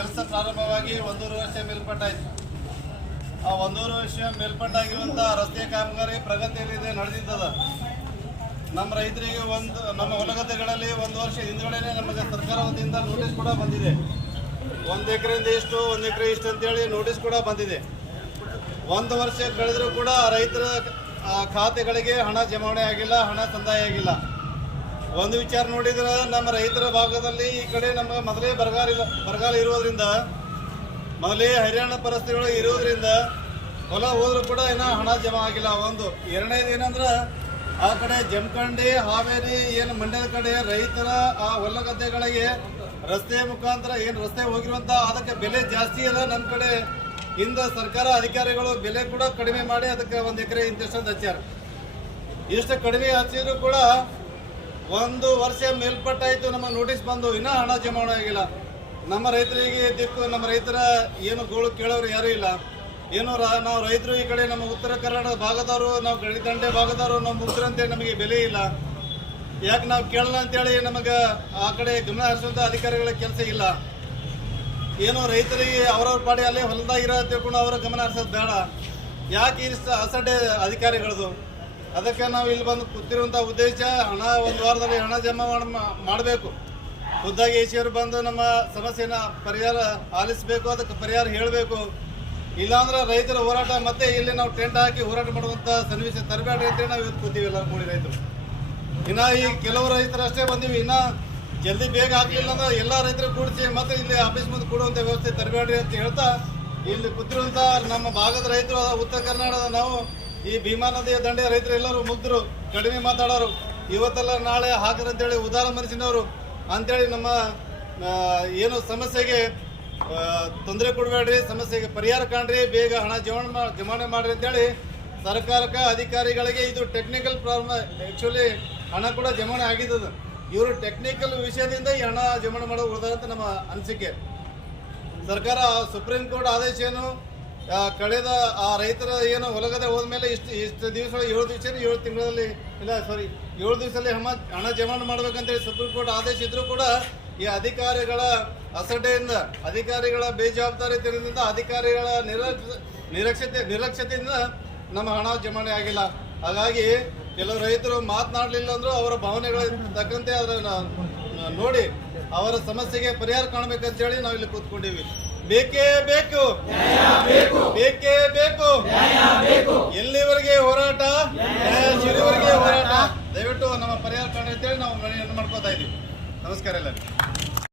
ಕೆಲಸ ಪ್ರಾರಂಭವಾಗಿ ಒಂದೂರು ವರ್ಷ ಮೇಲ್ಪಟ್ಟಾಯಿತು. ಆ ಒಂದೂರು ವರ್ಷ ಮೇಲ್ಪಟ್ಟಾಗಿರುವಂಥ ರಸ್ತೆ ಕಾಮಗಾರಿ ಪ್ರಗತಿಯಲ್ಲಿದೆ ನಡೆದಿದ್ದದ. ನಮ್ಮ ರೈತರಿಗೆ ಒಂದು, ನಮ್ಮ ಹೊಲಗದ್ದೆಗಳಲ್ಲಿ ಒಂದು ವರ್ಷ ಹಿಂದ್ಗಡೆನೆ ನಮಗೆ ಸರ್ಕಾರ ವತಿಯಿಂದ ನೋಟಿಸ್ ಕೂಡ ಬಂದಿದೆ. ಒಂದು ಎಕರೆಯಿಂದ ಇಷ್ಟು, ಒಂದು ಎಕರೆ ಇಷ್ಟು ಅಂತೇಳಿ ನೋಟಿಸ್ ಕೂಡ ಬಂದಿದೆ. ಒಂದು ವರ್ಷ ಕಳೆದರೂ ಕೂಡ ರೈತರ ಖಾತೆಗಳಿಗೆ ಹಣ ಜಮಾವಣೆ ಆಗಿಲ್ಲ, ಹಣ ಸಂದಾಯ ಆಗಿಲ್ಲ. ಒಂದು ವಿಚಾರ ನೋಡಿದ್ರೆ, ನಮ್ಮ ರೈತರ ಭಾಗದಲ್ಲಿ ಈ ಕಡೆ ನಮಗೆ ಮೊದಲೇ ಬರಗಾಲ ಇಲ್ಲ ಬರಗಾಲ ಇರೋದ್ರಿಂದ ಮೊದಲೇ ಹರಿಯಾಣ ಪರಿಸ್ಥಿತಿಗಳು ಇರೋದ್ರಿಂದ ಹೊಲ ಹೋದ್ರೂ ಕೂಡ ಇನ್ನೂ ಹಣ ಜಮಾ ಆಗಿಲ್ಲ. ಒಂದು ಎರಡನೇದು ಏನಂದ್ರೆ, ಆ ಕಡೆ ಜಮಖಂಡಿ, ಹಾವೇರಿ, ಏನು ಮಂಡ್ಯದ ಕಡೆ ರೈತರ ಆ ಹೊಲ ಗದ್ದೆಗಳಿಗೆ ರಸ್ತೆ ಮುಖಾಂತರ ಏನು ರಸ್ತೆ ಹೋಗಿರುವಂತ, ಅದಕ್ಕೆ ಬೆಲೆ ಜಾಸ್ತಿ ಅದ. ನಮ್ಮ ಕಡೆ ಇಂದ ಸರ್ಕಾರ ಅಧಿಕಾರಿಗಳು ಬೆಲೆ ಕೂಡ ಕಡಿಮೆ ಮಾಡಿ ಅದಕ್ಕೆ ಒಂದು ಎಕರೆ ಇಂತಿಷ್ಟು ಹಚ್ಚಾರ ಇಷ್ಟು ಕಡಿಮೆ ಹಚ್ಚಿದ್ರು ಕೂಡ ಒಂದು ವರ್ಷ ಮೇಲ್ಪಟ್ಟಾಯ್ತು, ನಮ್ಮ ನೋಟಿಸ್ ಬಂದು, ಇನ್ನೂ ಹಣ ಜಮಾ ಆಗಿಲ್ಲ. ನಮ್ಮ ರೈತರಿಗೆ ದಿಕ್ಕು, ನಮ್ಮ ರೈತರ ಏನು ಗೋಳು ಕೇಳೋರು ಯಾರೂ ಇಲ್ಲ. ಏನು ನಾವು ರೈತರು ಈ ಕಡೆ ನಮ್ಮ ಉತ್ತರ ಕರ್ನಾಟಕ ಭಾಗದವರು, ನಾವು ಗಡಿದಂಡೆ ಭಾಗದವರು ನಮ್ಮ ಮುಗ್ಧರಂತೆ ನಮಗೆ ಬೆಲೆ ಇಲ್ಲ. ಯಾಕೆ ನಾವು ಕೇಳಲ್ಲ ಅಂತೇಳಿ ನಮಗೆ ಆ ಕಡೆ ಗಮನ ಹರಿಸುವಂಥ ಅಧಿಕಾರಿಗಳ ಕೆಲಸ ಇಲ್ಲ. ಏನು ರೈತರಿಗೆ ಅವರವ್ರ ಪಾಡಿ ಅಲ್ಲೇ ಹೊಲದಾಗಿರೋ ತಿಳ್ಕೊಂಡು ಅವರ ಗಮನ ಹರಿಸೋದು ಬೇಡ. ಯಾಕೆ ಈ ಅಸಡ್ಡೆ ಅಧಿಕಾರಿಗಳದು? ಅದಕ್ಕೆ ನಾವು ಇಲ್ಲಿ ಬಂದು ಕೂತಿರುವಂಥ ಉದ್ದೇಶ ಹಣ, ಒಂದು ವಾರದಲ್ಲಿ ಹಣ ಜಮಾ ಮಾಡಬೇಕು. ಖುದ್ದಾಗಿ ಅವರು ಬಂದು ನಮ್ಮ ಸಮಸ್ಯೆನ ಪರಿಹಾರ ಆಲಿಸಬೇಕು, ಅದಕ್ಕೆ ಪರಿಹಾರ ಹೇಳಬೇಕು. ಇಲ್ಲಾಂದ್ರೆ ರೈತರ ಹೋರಾಟ, ಮತ್ತೆ ಇಲ್ಲಿ ನಾವು ಟೆಂಟ್ ಹಾಕಿ ಹೋರಾಟ ಮಾಡುವಂಥ ಸನ್ನಿವೇಶ ತರಬೇಡಿ ಅಂತೇಳಿ ನಾವು ಇವತ್ತು ಕೂತೀವಿ ಎಲ್ಲರೂ ಕೂಡಿ ರೈತರು. ಇನ್ನ ಈ ಕೆಲವು ರೈತರು ಅಷ್ಟೇ ಬಂದೀವಿ. ಇನ್ನ ಜಲ್ದಿ ಬೇಗ ಆಗ್ಲಿಲ್ಲ ಅಂದ್ರೆ ಎಲ್ಲ ರೈತರು ಕೂಡಿಸಿ ಮತ್ತೆ ಇಲ್ಲಿ ಆಫೀಸ್ ಮುಂದೆ ಕೂಡುವಂತ ವ್ಯವಸ್ಥೆ ತರಬೇಡ್ರಿ ಅಂತ ಹೇಳ್ತಾ ಇಲ್ಲಿ ಕೂತಿರುವಂತ ನಮ್ಮ ಭಾಗದ ರೈತರು, ಉತ್ತರ ಕರ್ನಾಟಕದ ನಾವು ಈ ಭೀಮಾ ನದಿಯ ದಂಡೆಯ ರೈತರು ಎಲ್ಲರೂ ಮುಗ್ಧರು, ಕಡಿಮೆ ಮಾತಾಡೋರು. ಇವತ್ತೆಲ್ಲ ನಾಳೆ ಹಾಕರಂತೇಳಿ ಉದಾರ ಮನಸ್ಸಿನವರು. ಅಂತೇಳಿ ನಮ್ಮ ಏನು ಸಮಸ್ಯೆಗೆ ತೊಂದರೆ ಕೊಡಬೇಡ್ರಿ, ಸಮಸ್ಯೆಗೆ ಪರಿಹಾರ ಕಾಣ್ರಿ, ಬೇಗ ಹಣ ಜಮಾವಣೆ ಜಮಾವಣೆ ಮಾಡ್ರಿ ಅಂತೇಳಿ ಸರ್ಕಾರಕ್ಕೆ ಅಧಿಕಾರಿಗಳಿಗೆ ಇದು ಟೆಕ್ನಿಕಲ್ ಪ್ರಾಬ್ಲಮ್ ಆ್ಯಕ್ಚುಲಿ ಹಣ ಕೂಡ ಜಮಾವಣೆ ಆಗಿದ್ದದು ಇವರು ಟೆಕ್ನಿಕಲ್ ವಿಷಯದಿಂದ ಈ ಹಣ ಜಮಾವಣೆ ಮಾಡೋ ಅಂತ ನಮ್ಮ ಅನಿಸಿಕೆ. ಸರ್ಕಾರ ಸುಪ್ರೀಂ ಕೋರ್ಟ್ ಆದೇಶ ಏನು? ಕಳೆದ ಆ ರೈತರ ಏನು ಹೊಲಗದೆ ಹೋದ್ಮೇಲೆ ಇಷ್ಟು ಇಷ್ಟು ದಿವಸ ಏಳು ದಿವಸ ಏಳು ತಿಂಗಳಲ್ಲಿ, ಇಲ್ಲ ಸಾರಿ ಏಳು ದಿವಸದಲ್ಲಿ ಹಣ ಹಣ ಜಮಾವಣೆ ಮಾಡ್ಬೇಕಂತೇಳಿ ಸುಪ್ರೀಂ ಕೋರ್ಟ್ ಆದೇಶ ಇದ್ರೂ ಕೂಡ ಈ ಅಧಿಕಾರಿಗಳ ಅಸಡ್ಡೆಯಿಂದ, ಅಧಿಕಾರಿಗಳ ಬೇಜವಾಬ್ದಾರಿತನದಿಂದ ಅಧಿಕಾರಿಗಳ ನಿರಕ್ಷ, ನಿರಕ್ಷತೆ, ನಿರ್ಲಕ್ಷ್ಯತೆಯಿಂದ ನಮ್ಮ ಹಣ ಜಮಾವಣೆ ಆಗಿಲ್ಲ. ಹಾಗಾಗಿ ಕೆಲವು ರೈತರು ಮಾತನಾಡಲಿಲ್ಲ ಅಂದ್ರೂ ಅವರ ಭಾವನೆಗಳ ತಕ್ಕಂತೆ ಅದರ ನೋಡಿ ಅವರ ಸಮಸ್ಯೆಗೆ ಪರಿಹಾರ ಕಾಣಬೇಕಂತ ಹೇಳಿ ನಾವು ಇಲ್ಲಿ ಕೂತ್ಕೊಂಡಿವಿ. ಬೇಕೇ ಬೇಕು. ಬೇಕೇ ಬೇಕು. ಎಲ್ಲಿವರೆಗೆ ಹೋರಾಟ ನ್ಯಾಯ ಹೋರಾಟ. ದಯವಿಟ್ಟು ನಮ್ಮ ಪರಿಹಾರ ಕಾಣ ಅಂತೇಳಿ ನಾವು ಮಾಡ್ಕೋತಾ ಇದೀವಿ ನಮಸ್ಕಾರ ಎಲ್ಲರಿಗೂ.